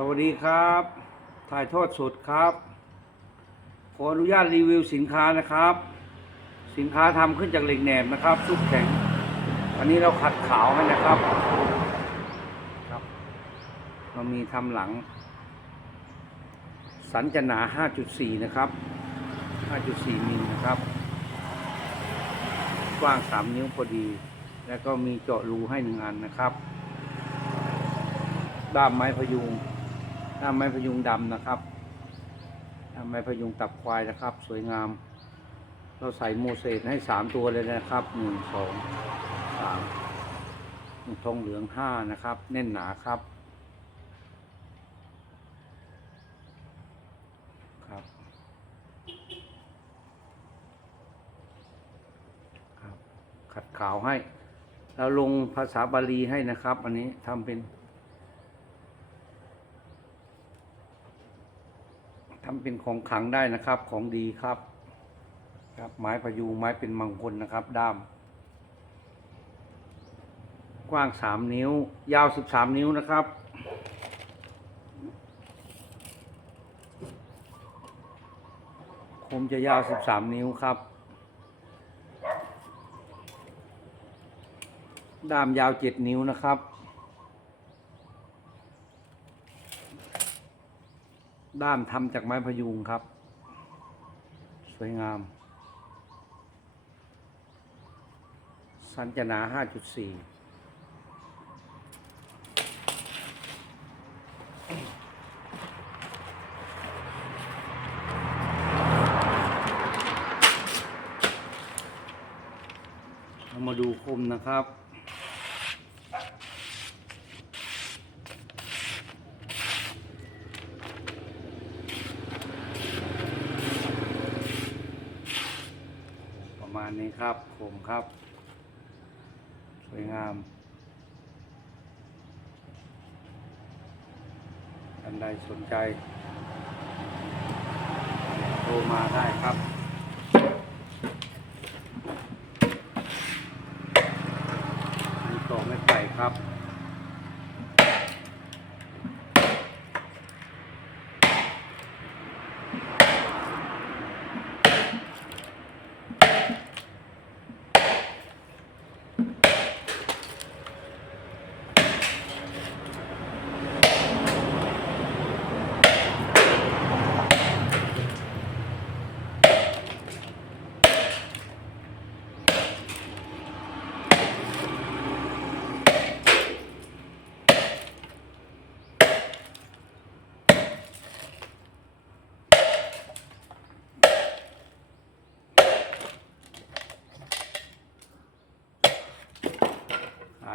สวัสดีครับ ถ่ายทอดสดครับ ขออนุญาตรีวิวสินค้านะครับ สินค้าทำขึ้นจากเหล็กแหนบนะครับซุปแข็ง อันนี้เราขัดขาวให้นะครับครับ เรามีทำหลัง สันจะหนา 5.4 นะครับ 5.4 มิลนะครับ กว้าง 3 นิ้วพอดี แล้วก็มีเจาะรูให้หนึ่งอันนะครับด้ามไม้พยุง ด้าไม้พยุงดำนะครับด้าไม้พยุงตับควายนะครับ สวยงาม เราใส่โมเสสให้สามตัวเลยนะครับหนึ่งสองสามทองเหลืองห้านะครับ แน่นหนาครับครับครับ ขัดขาวให้ แล้วลงภาษาบาลีให้นะครับ อันนี้ทำเป็น ทำเป็นของขังได้นะครับ ของดีครับ ครับไม้พยุงไม้เป็นมังคลนะครับ ด้าม กว้างสามนิ้ว ยาวสิบสามนิ้วนะครับคมจะยาวสิบสามนิ้วครับ ด้ามยาวเจ็ดนิ้วนะครับ ด้ามทำจากไม้พยุงครับ สวยงาม สันจะหนา 5.4เรามาดูคมนะครับ ประมา ณนี้ครับคมครับ สวยงามท่านใดสนใจโทรมาได้ครับมีต่อไม่ไผ่ครับ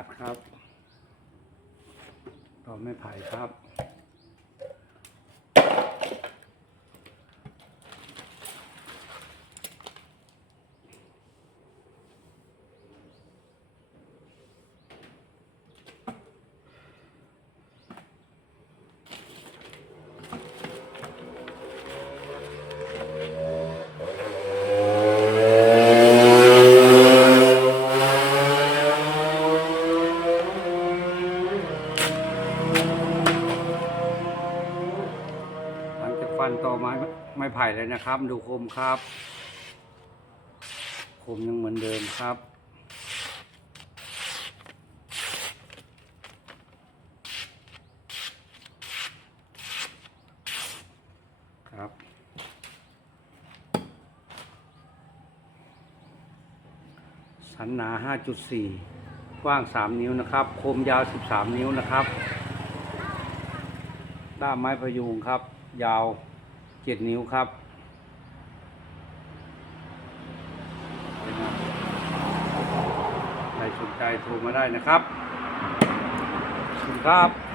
าดครับ ต่อไม่ไผ่ครับ ฟันต่อไม้ไม้ไผ่เลยนะครับ ดูคมครับ คมยังเหมือนเดิมครับครับ สันหนา 5.4 กว้าง 3 นิ้วนะครับ คมยาว 13 นิ้วนะครับ ด้ามไม้พยุงครับ ยาว เจ็ดนิ้วครับใครสนใจโทรมาได้นะครับ ขอบคุณครับ